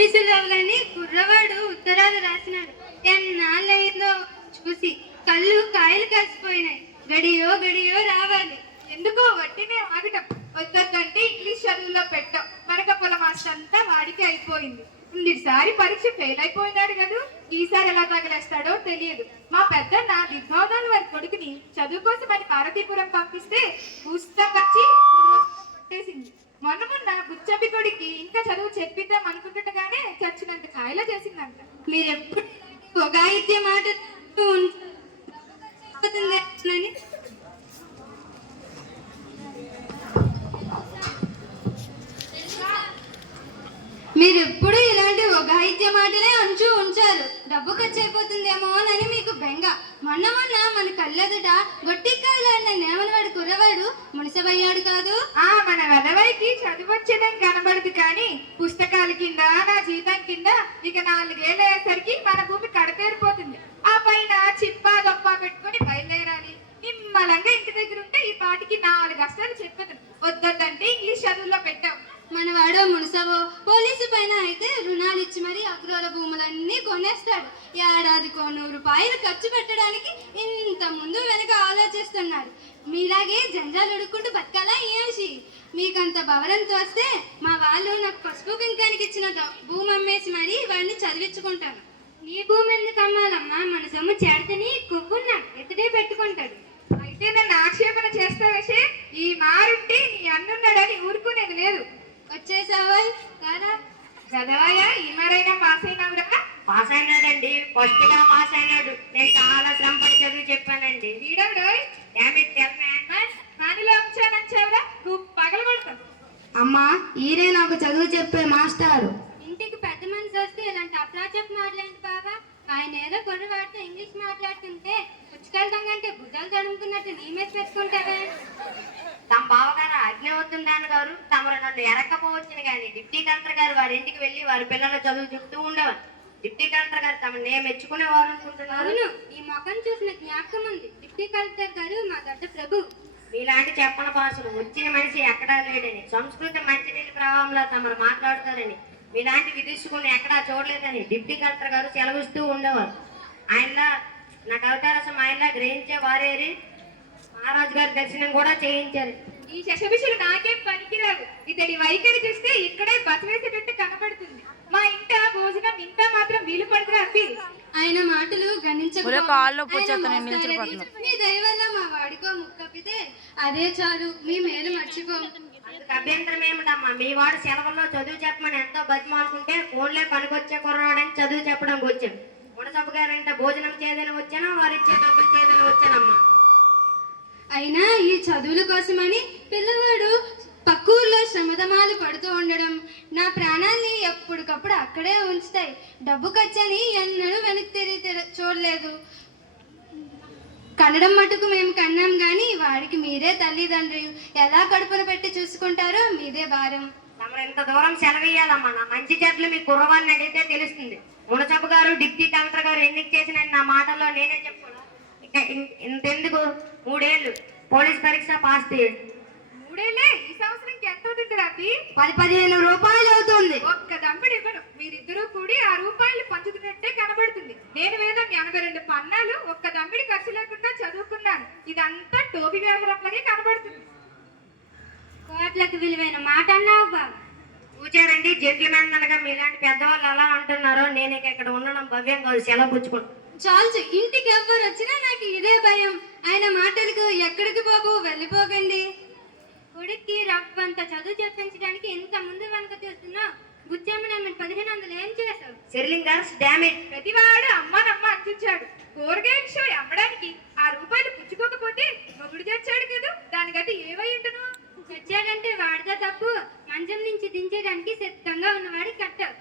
మిసిరావులని కుర్రవాడు ఉత్తరాలు రాసినాడు. ఎన్నాళ్ళైందో చూసి కళ్ళు కాయలు కలిసిపోయినాయి. గడియో గడియో రావాలి. ఎందుకో వట్టినే ఆగటం. వద్దంటే ఇంగ్లీష్ చదువులో పెట్టాం. మరకపుల మాస్టర్ అంతా వాడికి అయిపోయింది. ఈసారి పరీక్ష ఫెయిల్ అయిపోయినాడు కదా, ఈసారి ఎలా తగిలేస్తాడో తెలియదు. మా పెద్దన్న దిగ్భవనాల వారి కొడుకుని చదువు కోసం అని పార్వతీపురం పంపిస్తే పుస్తకం వచ్చి కొట్టేసింది. మొన్న బుచ్చబ్బి కొడుకి ఇంకా చదువు చెప్పిద్దాం అనుకుంటుండగానే చచ్చినంత కాయలో చేసిందంట. మీరెప్పుడు ఒగాయిత్య మాట మీరెప్పుడు ఇలాంటి ఒగాయిత్య మాటలే అంచు ఉంచారు. డబ్బు ఖర్చు అయిపోతుందేమో అని మీకు బెంగ. మొన్న మన కళ్ళెదుట గొట్టికాయలాడిన నేమనవాడు కుర్రవాడు మునిసబయ్యాడు కాదు. మన వెదవైకి చదువచ్చడం కనబడదు కానీ పుస్తకాల కింద నా జీతం కింద ఇక 4 ఏళ్ళు అయ్యేసరికి మన భూమి కడతేరిపోతుంది. ఆ పైన చిప్పా దొప్ప పెట్టుకుని బయలుదేరాలి. నిమ్మలంగా ఇంటి దగ్గర ఉంటే ఈ పాటికి 4 అష్టాలు చెప్పదు. వద్దంటే ఇంగ్లీష్ చదువులో పెట్టాం. మనవాడో మునిసవో పోలీసు పైన అయితే రుణాలు ఇచ్చి మరీ అగ్రహార భూములన్నీ కొనేస్తాడు. ఏడాదికో 100 రూపాయలు ఖర్చు పెట్టడానికి ఇంత ముందు వెనక ఆలోచిస్తున్నాడు. మీలాగే జంజాలు ఉడుక్కుంటూ బతకాలా ఏసి? మీకంత బవరంతో వస్తే మా వాళ్ళు నాకు పసుపు కుంకానికి ఇచ్చిన భూమి అమ్మేసి మరీ వాడిని చదివించుకుంటాను. నీ భూమి ఎందుకు అమ్మాలమ్మా? మన సొమ్ము చేడతని కొవ్వున్నా ఎత్తుడే పెట్టుకుంటాడు. అయితే నన్ను ఆక్షేపణ చేస్తావేసే? ఈ మారుంటే నీ అన్నున్నాడని ఊరుకునేది లేదు. వచ్చేసావా కాదా? చదవాయా? ఈ మరైనా పాస్ అయినావురా? పాస్ అయినాడండి. ఫస్ట్ గా పాస్ అయినాడు. నేను చాలా శ్రమపడి చదువు చెప్పానండి. నానిలో అంచానంచావురా? నువ్వు పగలగొడతావు. అమ్మా, ఈరే నాకు చదువు చెప్పే మాస్టారు. ఇంటికి పెద్ద మనిషి వస్తే ఇలాంటి అప్రాచప్ మాట్లాడండి బాబా. ఆయన ఏదో కుర్రవాడితో ఇంగ్లీష్ మాట్లాడుతుంటే పుచ్చుకెళ్తాంటే భుజాలు తడుముకున్నట్టు నీ మీద పెట్టుకుంటావే. తమ బావగారు అగ్నివత్తుండాను గారు తమరు నన్ను ఎరక్కపోవచ్చును కానీ డిప్టీ కలెక్టర్ గారు వారి ఇంటికి వెళ్ళి వారి పిల్లల చదువు చెప్తూ ఉండేవారు. డిప్టీ కలెక్టర్ గారు తమ నేను మెచ్చుకునేవారు అనుకుంటున్నారు. ఈ మొఖం చూసిన జ్ఞాపకం ఉంది. డిప్టీ కలెక్టర్ గారు మా దొడ్డ ప్రభు. మీలాంటి చెప్పన భాషలు వచ్చిన మనిషి ఎక్కడా లేడని, సంస్కృతి మంచినీళ్ళ ప్రభావంలో తమరు మాట్లాడుతారని, మీలాంటి విధించుకుని ఎక్కడా చూడలేదని డిప్టీ కలెక్టర్ గారు సెలవిస్తూ ఉండేవారు. ఆయనలా నా కవితారసం ఆయనలా గ్రహించే వారేరి మహారాజు గారి దర్శనం కూడా చేయించారు. ఈ శశభిషులు నాకేం పనికిరావు. ఇతడి వైఖరి చూస్తే ఇక్కడే బసవేసేటట్టు కనబడుతుంది. మా ఇంట భోజనం ఇంత మాత్రం వీలు పడుతురా అబ్బి. ఆయన మాటలు మీ దయ వల్ల మా వాడికో ముక్కప్పితే అదే చాలు. మీ మేలు మర్చిపోము. అందుకు అభ్యంతరం ఏమిటమ్మా? మీ వాడు సెలవుల్లో చదువు చెప్పమని ఎంతో బతిమాలుకుంటే ఫోన్లే పనికొచ్చే కుర్రవాడని చదువు చెప్పడానికి వచ్చాను. గుణసభ గారంటే భోజనం చేయదని వచ్చానా, వారిచ్చే డబ్బులు చేయదని వచ్చానమ్మా. అయినా ఈ చదువుల కోసమని పిల్లవాడు పక్కూర్లో శ్రమదమాలు పడుతూ ఉండడం నా ప్రాణాన్ని ఎప్పటికప్పుడు అక్కడే ఉంచుతాయి. డబ్బు ఖర్చని ఎన్నడూ వెనక్కి తిరిగి చూడలేదు. కన్నడం మటుకు మేము కన్నాం కానీ వాడికి మీరే తల్లిదండ్రులు. ఎలా కడుపున పెట్టి చూసుకుంటారో మీదే భారం. తమరు ఇంత దూరం సెలవేయాలమ్మా. నా మంచి చెట్లు మీ కుర్రవాన్ని అడిగితే తెలుస్తుంది. గుణసభ గారు డిప్టీ కలెక్టర్ గారు ఎన్నిక చేసిన నా మాటల్లో నేనే చెప్పుకోను. ఇక ఇంతెందుకు 3 ఏళ్ళు పోలీస్ పరీక్ష పాస్ చేయండి. 3 ఏళ్ళే? ఈ సంవత్సరంకి ఎంత అవుతుంది రాబి? 10-15 రూపాయలు అవుతుంది. ఒక్క దంపడి ఇవ్వను. మీరిద్దరూ కూడి ఆ రూపాయలు పంచుతున్నట్టే కనబడుతుంది. నేను వేదం 82 పన్నాలు ఒక్క దంపిడి ఖర్చు లేకుండా చదువుకున్నాను. ఇదంతా టోపీ వ్యవహారంలాగే కనబడుతుంది. కోట్లకు విలువైన మాట అన్నావు బాబు. చూచారండి జడ్జిమెంట్గా మీలాంటి పెద్దవాళ్ళు అలా అంటున్నారో నేను ఇక్కడ ఉండడం భవ్యం కాదు. సెలవు పుచ్చుకుంటాను. చాలు. ఇంటికి ఎవ్వరు వచ్చినా నాకు ఇదే భయం. ఆయన మాటలకు ఎక్కడికి బాబు వెళ్ళిపోకండి. కొడుక్కి రవ్వంత చదువు చెప్పించడానికి ఎంత ముందు వెనక చూస్తున్నా. బుచ్చమ్మని 1500 ఏం చేశావు? సెర్లింగ్ గారు డామేజ్. ప్రతివాడు అమ్మానమ్మ అందించాడు. కూరగాయల షో అమ్మడానికి ఆ రూపాయలు పుచ్చుకోకపోతే మొగుడు తెచ్చాడు కదా, దాని గట్టి ఏవై ఉంటును? తెచ్చాడంటే వాడితో తప్పు. మంచం నుంచి దించేయడానికి సిద్ధంగా ఉన్నవాడి కట్టావు.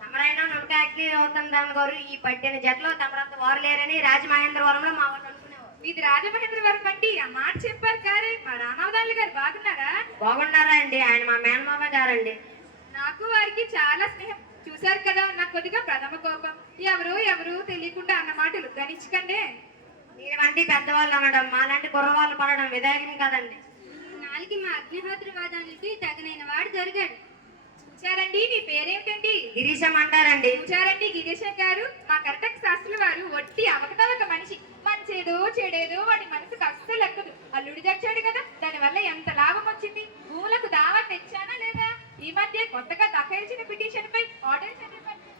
తమరైనా నొక్క అగ్ని అవుతుందాని గారు ఈ పట్టిన జట్లో తమరంత వారు లేరని రాజమహేంద్రవరంలో మా వాళ్ళు అనుకునేవారు. ఇది రాజమహేంద్రవరం అండి. ఆ మాట చెప్పారు కారే. మా రామవదాళ్ళు గారు బాగున్నారా? బాగున్నారా అండి. ఆయన మా మేనమామ గారండి. నాకు వారికి చాలా స్నేహం. చూశారు కదా, నాకు కొద్దిగా ప్రథమ కోపం. ఎవరు తెలియకుండా అన్న మాటలు గణించకండి. మీరు వంటి పెద్దవాళ్ళు అనడం మాలాంటి కుర్రవాళ్ళు పడడం విధానం కదండి. నాలుగు మా అగ్నిహోత్ర వాదానికి తగినైన వాడు దొరికాడు. నమస్కారండి, మీ పేరేమిటండి? గిరీశం అంటారండి. చూచారండి గిరీశం గారు, మా కర్ణాటక శాస్త్రులు వారు ఒట్టి అవకతవక మనిషి. మంచేదో చెడేదో వాడి మనసుకు అస్సలు ఎక్కదు. అల్లుడు తెచ్చాడు కదా, దానివల్ల ఎంత లాభం వచ్చింది? భూములకు దావా తెచ్చానా లేదా? ఈ మధ్య కొత్తగా దాఖలించిన పిటిషన్ పై ఆర్డర్ చదివండి.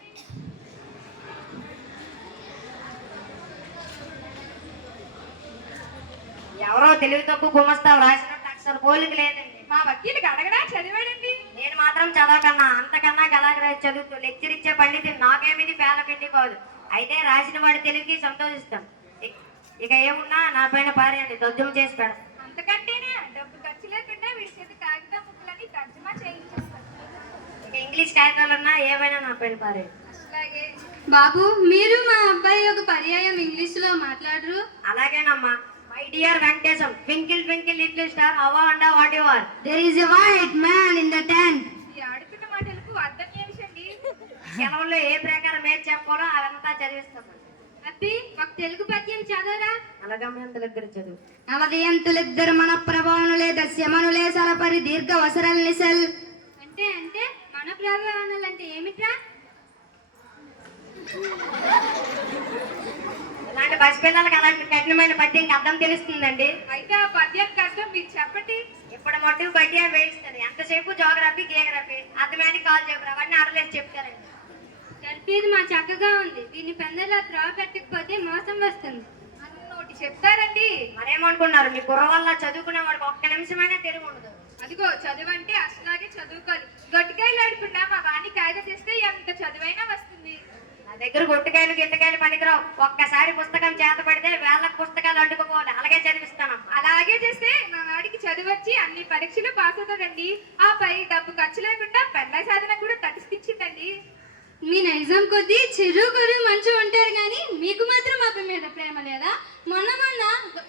ఎవరో తెలివి తక్కువ గుమస్తావు రాసినట్టు అక్షర పోలిక లేదండి. మా వకీలుకి అడగడా చదివాడండి. నేను మాత్రం చదవకన్నా అంతకన్నా గలాగరా చదువుతూ లెక్చర్ ఇచ్చే పండితులు నాకేమిది పేలకండి కాదు. అయితే రాసిన వాడి తెలివికి సంతోషిస్తాం. ఇక ఏమున్నా నా పైన పారేయండి, దొద్దుము చేసి పెడతాం. అంతకంటేనే డబ్బు ఖర్చు లేకుండా వీడి చేత కాగితం ముక్కలని తర్జుమా చేయించేస్తాను. ఇక ఇంగ్లీష్ కాగితాలున్నా ఏమైనా నా పైన పారేయండి. అలాగే బాబు, మీరు మా అబ్బాయి ఒక పర్యాయం ఇంగ్లీషులో మాట్లాడరు? అలాగేనమ్మా. My dear Venkatesham, twinkle twinkle little star, how and what you are. There is a white man in the tent. ఈ ఆడుతున్న మాటలకు అర్థం ఏమిటండి? సెలవుల్లో ఏ ప్రకారం ఏది చెప్పాలో అదంతా చదివిస్తాం. అబ్బి, ఒక తెలుగు పద్యం చదవరా? అలాగమ్మంతలిద్దరు చదువు. నవదయంతులిద్దరు మన ప్రభావనులే దస్యమనులే సలపరి దీర్ఘ వసరల్ నిసల్. అంటే మన ప్రభావనులు అంటే ఏమిట్రా? ఇలాంటి పసిపిల్లలకి అలాంటి కఠినమైన పద్యంకి అర్థం తెలుస్తుందండి. అయితే ఆ పద్యానికి అర్థం మీరు చెప్పండి. ఇప్పుడు మట్టుకు పద్యం వేయిస్తుంది. ఎంతసేపు జోగ్రఫీ గీయోగ్రఫీ అర్థమేటిక్ కాల్జీబ్రా అవన్నీ అడలేసి చెప్తారండి. ఇది మా చక్కగా ఉంది, దీన్ని పెందలో త్రోవ పెట్టకపోతే మోసం వస్తుంది అన్నోటి చెప్తారండి. మరేమనుకున్నారు, మీ కుర్ర వల్ల చదువుకునే వాడికి ఒక్క నిమిషమైనా తెలివి ఉండదు. అదిగో చదువంటే అసలాగే చదువుకోవాలి. గట్టికాయలు ఆడుకున్నా మా వాణి కాగితం చేస్తే ఎంత చదువైనా వస్తుంది. నా దగ్గర గొట్టుకాయలు గిట్టకాయలు పనికిరావు. ఒక్కసారి పుస్తకం చేత పడితే వేళ్ళకు పుస్తకాలు అడ్డుకుపోవాలి. అలాగే చదివిస్తానమ్మా. అలాగే చేస్తే మా వాడికి చదువచ్చి అన్ని పరీక్షలు పాస్ అవుతుందండి. ఆ పై డబ్బు ఖర్చు లేకుండా పెళ్ళ సాధన కూడా తటిస్తిచ్చిందండి. మీ నైజం కొద్దీ చెరువు మంచి ఉంటారు కానీ మీకు మాత్రం అబ్బి మీద ప్రేమ లేదా? మొన్న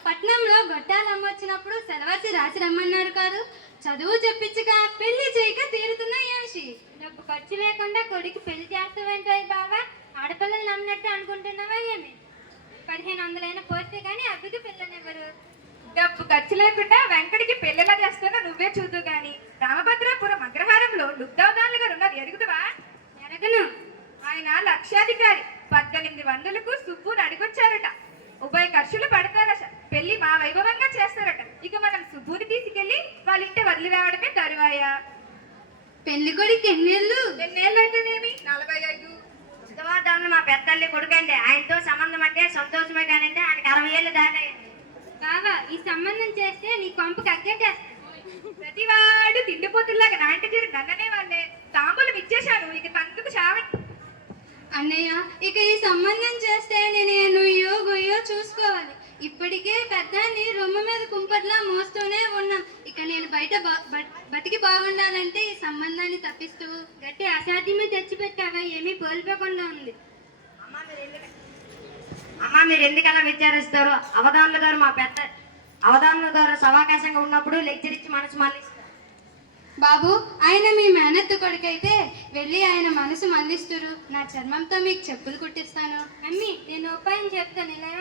పట్నంలో గొట్టాలు అమ్మొచ్చినప్పుడు సెలవర్సి రాసి రమ్మన్నారు కాదు. చదువు చెప్పించక పెళ్లి చేయక తీరుతున్న ఏమిషి. డబ్బు ఖర్చు లేకుండా కొడుకు పెళ్లి చేస్తావేంటో బాబా? ఆడపిల్లలు నమ్మినట్టు అనుకుంటున్నావా ఏమి? 1500 పోతే కానీ అబ్బికి పిల్లనివ్వరు. డబ్బు ఖర్చు లేకుండా వెంకటికి పెళ్లిలా చేస్తున్నా నువ్వే చూద్దు గాని. రామభద్రాపురం అగ్రహారంలో లుబ్దావదాన్లు గారు ఉన్నది ఎరుగుదువా? ఎరగను. ఆయన లక్షాధికారి. 1800కు సుబ్బుని అడిగొచ్చారట. ఉభయ ఖర్చులు పడతారట. పెళ్లి మా వైభవంగా చేస్తారట. ఇక మనం సుబ్బుని తీసుకెళ్లి వాళ్ళ ఇంటి వదిలి రావడమే తరువాయా. పెళ్లి కొడుకు ఎన్నేళ్ళు? ఎన్నేళ్ళు అంటేనేమి? 45. ఉత్తవాదాన్ని మా పెద్దల్లి కొడుకండి. ఆయనతో సంబంధం అంటే సంతోషమే కానంటే ఆయనకి 60 ఏళ్ళు దాటాయండి. బావా, ఈ సంబంధం చేస్తే నీ కొంపకు అగ్గేటేస్తా. ప్రతివాడు తిండిపోతుల్లాగా నా ఇంటి చేరి నన్ననే వాళ్ళే తాంబూలం ఇచ్చేశాను. ఇక తందుకు చావండి. అన్నయ్య, ఇక ఈ సంబంధం చేస్తే నేను నుయ్యో గొయ్యో చూసుకోవాలి. ఇప్పటికే పెద్దాన్ని రొమ్మ మీద కుంపట్లా మోస్తూనే ఉన్నాం. ఇక నేను బయట బతికి బాగుండాలంటే ఈ సంబంధాన్ని తప్పిస్తూ గట్టి అసాధ్యమే తెచ్చిపెట్టావా? ఏమీ కోల్పోకుండా ఉంది. అమ్మ మీరు ఎందుకు అలా విచారిస్తారు? అవధానులు గారు మా పెద్ద అవధానులు గారు సవాకాశంగా ఉన్నప్పుడు లెక్చర్ ఇచ్చి మనసు మళ్ళీ బాబు, ఆయన మీ మేనత్త కొడుకైతే వెళ్ళి ఆయన మనసు మళ్ళిస్తురు. నా చర్మంతో మీకు చెప్పులు కుట్టిస్తాను. అమ్మి, నేను ఉపాయం చెప్తాను. ఇలా